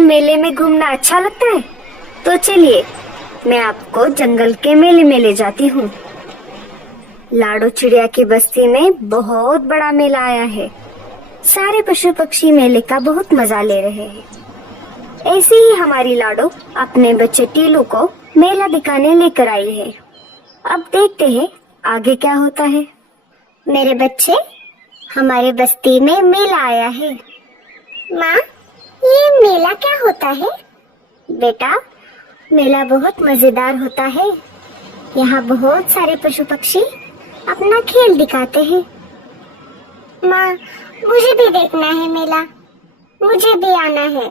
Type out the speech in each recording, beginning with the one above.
मेले में घूमना अच्छा लगता है? तो चलिए, मैं आपको जंगल के मेले में ले जाती हूँ। लाडो चिड़िया की बस्ती में बहुत बड़ा मेला आया है। सारे पशु पक्षी मेले का बहुत मजा ले रहे हैं। ऐसे ही हमारी लाडो अपने बच्चे टीलू को मेला दिखाने लेकर आई है। अब देखते हैं आगे क्या होता है। मेरे बच्चे, हमारे बस्ती में मेला आया है। माँ, ये मेला क्या होता है? बेटा, मेला बहुत मजेदार होता है। यहाँ बहुत सारे पशु पक्षी अपना खेल दिखाते हैं। माँ, मुझे भी देखना है मेला। मुझे भी आना है।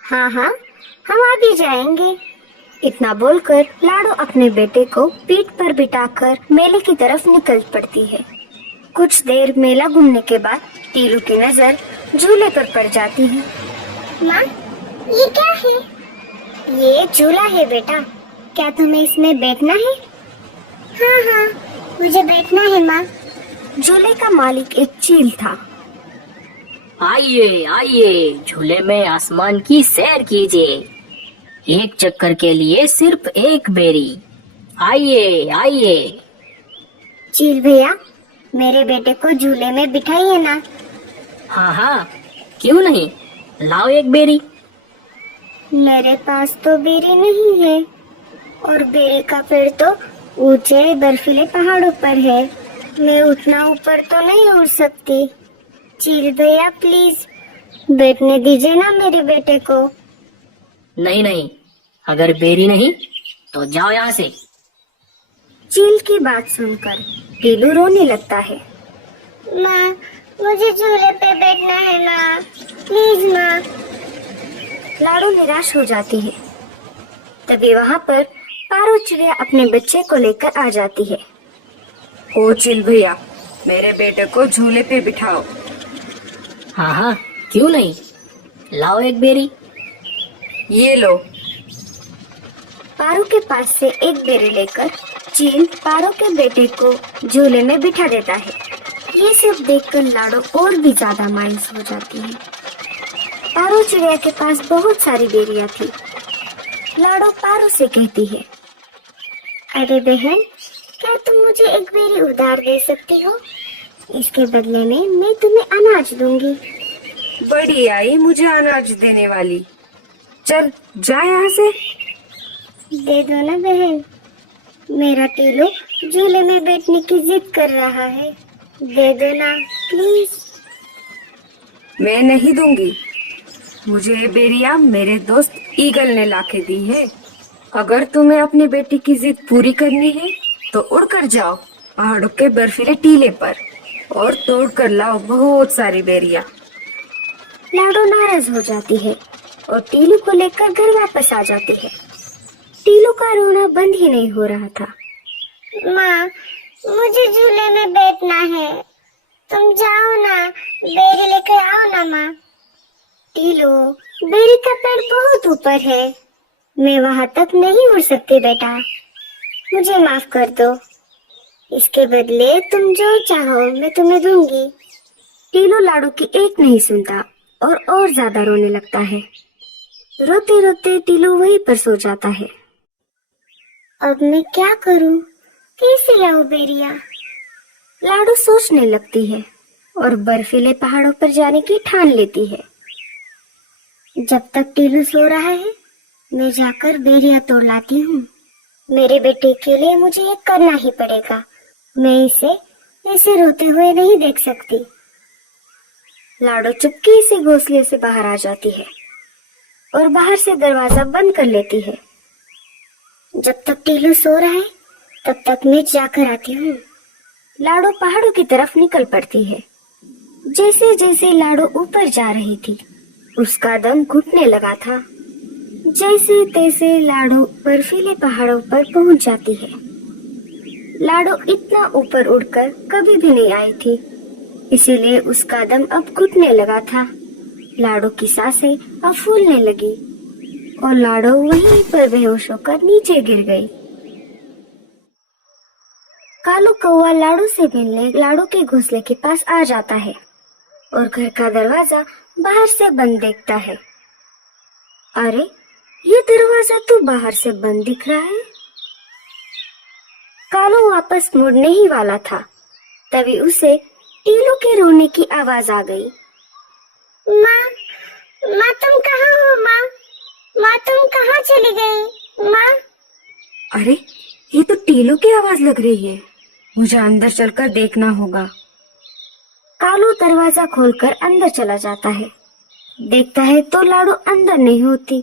हाँ हाँ, हम आ भी जाएंगे। इतना बोलकर लाडो अपने बेटे को पीठ पर बिठाकर मेले की तरफ निकल पड़ती है। कुछ देर मेला घूमने के बाद टीलू की नजर झूले पर पड़ जाती है। माँ, ये क्या है? ये झूला है बेटा। क्या तुम्हें इसमें बैठना है? हाँ हाँ, मुझे बैठना है माँ। झूले का मालिक एक चील था। आइए आइए, झूले में आसमान की सैर कीजिए। एक चक्कर के लिए सिर्फ एक बेरी। आइए आइए। चील भैया, मेरे बेटे को झूले में बिठाइए ना। हाँ हाँ, क्यों नहीं, लाओ एक बेरी। मेरे पास तो बेरी नहीं है, और बेरी का पेड़ तो ऊंचे बर्फीले पहाड़ों पर है। मैं उतना ऊपर तो नहीं उड़ सकती। चील भैया प्लीज बैठने दीजिए ना मेरे बेटे को। नहीं नहीं, अगर बेरी नहीं तो जाओ यहाँ से। चील की बात सुनकर टीलू रोने लगता है। माँ, मुझे झूले पे बैठना है माँ, प्लीज माँ। लाडो निराश हो जाती है। तभी वहाँ पर पारो चिड़िया अपने बच्चे को लेकर आ जाती है। ओ चिल भैया, मेरे बेटे को झूले पे बिठाओ। हाँ हाँ, क्यों नहीं, लाओ एक बेरी। ये लो। पारो के पास से एक बेरी लेकर चील पारो के बेटे को झूले में बिठा देता है। ये सब देखकर लाडो और भी ज्यादा मायूस हो जाती है। पारो चिड़िया के पास बहुत सारी बेरियां थी। लाडो पारो से कहती है, अरे बहन, क्या तुम मुझे एक बेरी उधार दे सकती हो? इसके बदले में मैं तुम्हें अनाज दूंगी। बड़ी आई मुझे अनाज देने वाली। चल जा यहाँ से। दे दो ना बहन, मेरा टीलू झूले में बैठने की जिद कर रहा है। दे दो ना प्लीज। मैं नहीं दूंगी। मुझे ये बेरिया मेरे दोस्त ईगल ने लाके दी है। अगर तुम्हें अपनी बेटी की जिद पूरी करनी है तो उड़कर जाओ पहाड़ों के बर्फीले टीले पर और तोड़ कर लाओ बहुत सारी बेरिया। लाडो नाराज हो जाती है और टीलू को लेकर घर वापस आ जाती है। टीलू का रोना बंद ही नहीं हो रहा था। माँ, मुझे झूले में बैठना है। तुम जाओ ना, बेरी लेकर आओ ना माँ। टीलू, बेरी का पेड़ बहुत ऊपर है। मैं वहाँ तक नहीं उड़ सकती बेटा। मुझे माफ कर दो। इसके बदले तुम जो चाहो मैं तुम्हें दूंगी। टीलू लाडो की एक नहीं सुनता और ज्यादा रोने लगता है। रोते रोते टीलू वहीं पर सो जाता है। अब मैं क्या करूं? कैसे लाऊं बेरिया? लाडो सोचने लगती है और बर्फीले पहाड़ों पर जाने की ठान लेती है। जब तक टीलू सो रहा है, मैं जाकर बेरिया तोड़ लाती हूँ। मेरे बेटे के लिए मुझे ये करना ही पड़ेगा। मैं इसे ऐसे रोते हुए नहीं देख सकती। लाडो चुपके से घोंसले से बाहर आ जाती है और बाहर से दरवाजा बंद कर लेती है। जब तक टीलू सो रहा है, तब तक मैं जाकर आती हूँ। लाडो पहाड़ों की तरफ निकल पड़ती है। जैसे जैसे लाडो ऊपर जा रही थी, उसका दम घुटने लगा था। जैसे तैसे लाडो बर्फीले पहाड़ों पर पहुंच जाती है। लाडो इतना ऊपर उड़कर कभी भी नहीं आई थी, इसीलिए उसका दम अब घुटने लगा था। लाडो की सांसें अब फूलने लगी और लाडो वहीं पर बेहोश होकर नीचे गिर गई। कालू कौवा लाडो से मिलने लाडो के घोंसले के पास आ जाता है और घर का दरवाजा बाहर से बंद देखता है। अरे, ये दरवाजा तो बाहर से बंद दिख रहा है। कालू वापस मुड़ने ही वाला था, तभी उसे टीलू के रोने की आवाज आ गई। माँ, माँ तुम कहाँ हो? माँ, माँ तुम कहाँ चली गई? माँ। अरे, ये तो टीलू की आवाज लग रही है। मुझे अंदर चलकर देखना होगा। कालू दरवाजा खोलकर अंदर चला जाता है। देखता है तो लाडो अंदर नहीं होती।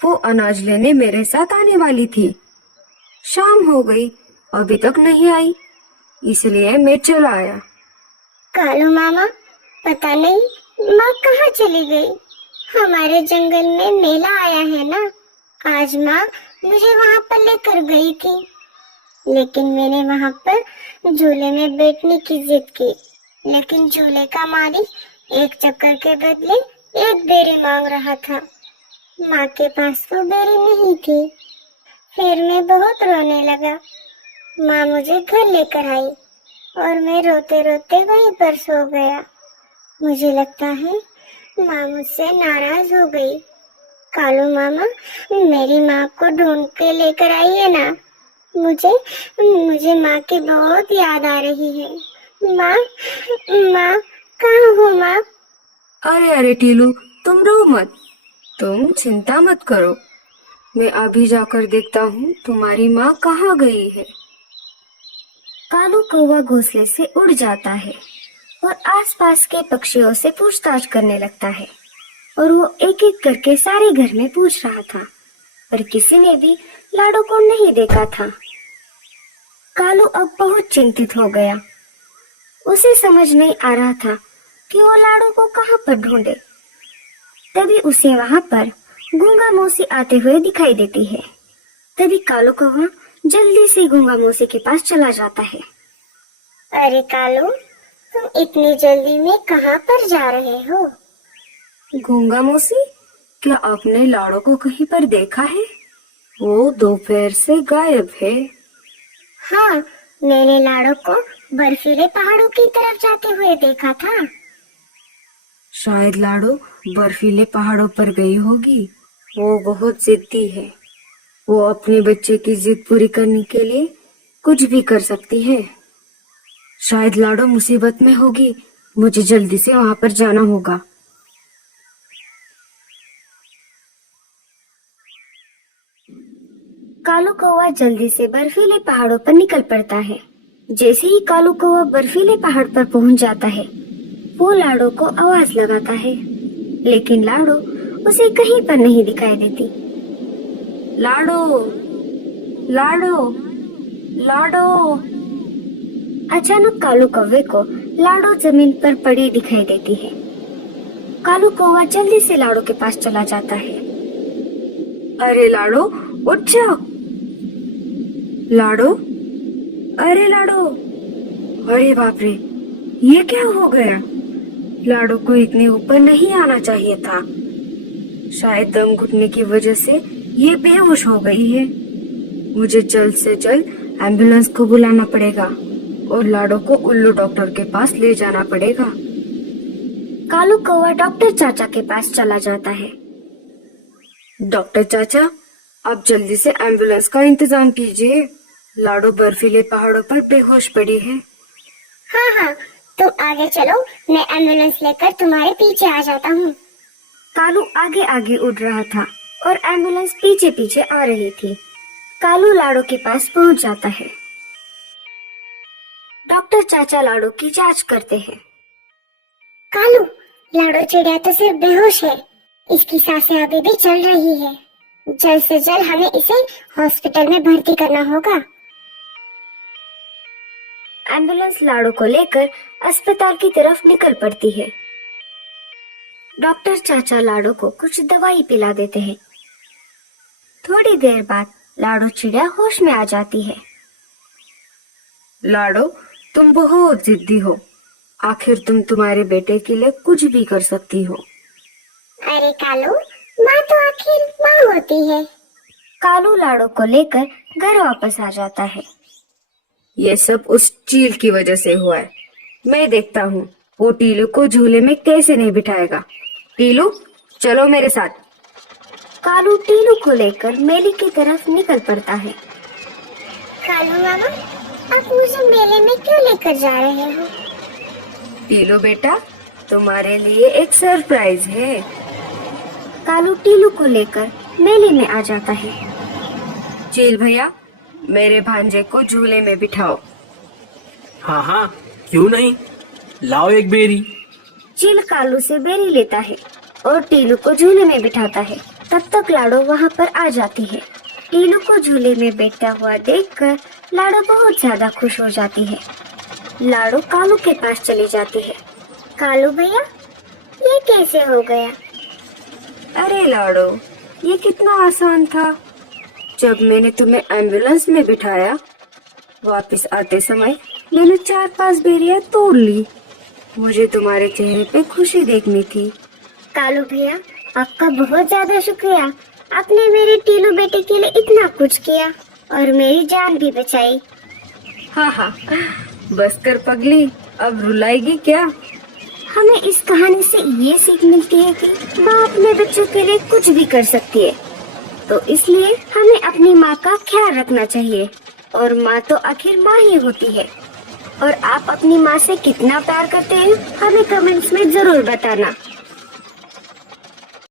वो अनाज लेने मेरे साथ आने वाली थी। शाम हो गई, अभी तक नहीं आई, इसलिए मैं चला आया। कालू मामा, पता नहीं माँ कहाँ चली गई। हमारे जंगल में मेला आया है ना, आज माँ मुझे वहाँ पर लेकर गई थी, लेकिन मैंने वहाँ पर झूले में बैठने की जिद की, लेकिन झूले का मालिक एक चक्कर के बदले एक बेरी मांग रहा था। माँ के पास वो बेरी नहीं थी। फिर मैं बहुत रोने लगा। माँ मुझे घर लेकर आई और मैं रोते रोते वहीं पर सो गया। मुझे लगता है माँ मुझसे नाराज हो गई। कालू मामा, मेरी माँ को ढूंढ के लेकर आइए ना। मुझे माँ की बहुत याद आ रही है। माँ, माँ कहाँ हो माँ? अरे अरे टीलू, तुम रो मत, तुम चिंता मत करो। मैं अभी जाकर देखता हूँ तुम्हारी माँ कहाँ गई है। कालू कौवा घोंसले से उड़ जाता है और आसपास के पक्षियों से पूछताछ करने लगता है, और वो एक एक करके सारे घर में पूछ रहा था, पर किसी ने भी लाडो को नहीं देखा था। कालू अब बहुत चिंतित हो गया। उसे समझ नहीं आ रहा था कि वो लाडो को कहाँ पर ढूंढे। तभी उसे वहाँ पर गूंगा मौसी आते हुए दिखाई देती है। तभी कालू कौवा जल्दी से गूंगा मौसी के पास चला जाता है। अरे कालू, तुम इतनी जल्दी में कहाँ पर जा रहे हो? गूंगा मौसी, क्या आपने लाडो को कहीं पर देखा है? वो दोपहर से गायब है। हाँ, मैंने लाडो को बर्फीले पहाड़ों की तरफ जाते हुए देखा था। शायद लाडो बर्फीले पहाड़ों पर गई होगी। वो बहुत जिद्दी है। वो अपने बच्चे की जिद पूरी करने के लिए कुछ भी कर सकती है। शायद लाडो मुसीबत में होगी। मुझे जल्दी से वहां पर जाना होगा। कालू कौवा जल्दी से बर्फीले पहाड़ों पर निकल पड़ता है। जैसे ही कालू कौवा बर्फीले पहाड़ पर पहुंच जाता है, वो लाडो को आवाज लगाता है, लेकिन लाडो उसे कहीं पर नहीं दिखाई देती। लाडो, लाडो, लाडो। अचानक कालू कौवे को लाडो जमीन पर पड़ी दिखाई देती है। कालू कौवा जल्दी से लाडो के पास चला जाता है। अरे लाडो, उठ जाओ। लाडो, अरे लाडो, अरे बाप रे, ये क्या हो गया? लाडो को इतने ऊपर नहीं आना चाहिए था। शायद दम घुटने की वजह से ये बेहोश हो गई है। मुझे जल्द से जल्द एम्बुलेंस को बुलाना पड़ेगा और लाडो को उल्लू डॉक्टर के पास ले जाना पड़ेगा। कालू कौवा डॉक्टर चाचा के पास चला जाता है। डॉक्टर चाचा, आप जल्दी से एम्बुलेंस का इंतजाम कीजिए। लाडो बर्फीले पहाड़ों पर बेहोश पड़ी है। हाँ हाँ, तुम आगे चलो, मैं एम्बुलेंस लेकर तुम्हारे पीछे आ जाता हूँ। कालू आगे आगे उड़ रहा था और एम्बुलेंस पीछे पीछे आ रही थी। कालू लाडो के पास पहुँच जाता है। डॉक्टर चाचा लाडो की जांच करते हैं। कालू, लाडो चिड़िया तो सिर्फ बेहोश है, इसकी सांसें अभी भी चल रही है। जल्द से जल्द हमें इसे हॉस्पिटल में भर्ती करना होगा। एम्बुलेंस लाडो को लेकर अस्पताल की तरफ निकल पड़ती है। डॉक्टर चाचा लाडो को कुछ दवाई पिला देते हैं। थोड़ी देर बाद लाडो चिड़िया होश में आ जाती है। लाडो, तुम बहुत जिद्दी हो। आखिर तुम तुम्हारे बेटे के लिए कुछ भी कर सकती हो। अरे कालू, माँ तो आखिर माँ होती है। कालू लाडो को लेकर घर वापस आ जाता है। ये सब उस चील की वजह से हुआ है। मैं देखता हूँ वो टीलू को झूले में कैसे नहीं बिठाएगा। टीलू, चलो मेरे साथ। कालू टीलू को लेकर मेले की तरफ निकल पड़ता है। कालू मामा, आप मुझे मेले में क्यों लेकर जा रहे हो? टीलू बेटा, तुम्हारे लिए एक सरप्राइज है। कालू टीलू को लेकर मेले में आ जाता है। चील भैया, मेरे भांजे को झूले में बिठाओ। हाँ हाँ, क्यों नहीं, लाओ एक बेरी। चील कालू से बेरी लेता है और टीलू को झूले में बिठाता है। तब तक लाडो वहाँ पर आ जाती है। टीलू को झूले में बैठा हुआ देखकर लाडो बहुत ज्यादा खुश हो जाती है। लाडो कालू के पास चली जाती है। कालू भैया, ये कैसे हो गया? अरे लाडो, ये कितना आसान था। जब मैंने तुम्हें एम्बुलेंस में बिठाया, वापस आते समय मैंने 4-5 बेरियां तोड़ ली। मुझे तुम्हारे चेहरे पे खुशी देखनी थी। कालू भैया, आपका बहुत ज्यादा शुक्रिया। आपने मेरे टीलू बेटे के लिए इतना कुछ किया और मेरी जान भी बचाई। हाँ हाँ, बस कर पगली, अब रुलाएगी क्या? हमें इस कहानी से ये सीख मिलती है कि माँ अपने बच्चों के लिए कुछ भी कर सकती है, तो इसलिए हमें अपनी माँ का ख्याल रखना चाहिए। और माँ तो आखिर माँ ही होती है। और आप अपनी माँ से कितना प्यार करते हैं, हमें कमेंट्स में जरूर बताना।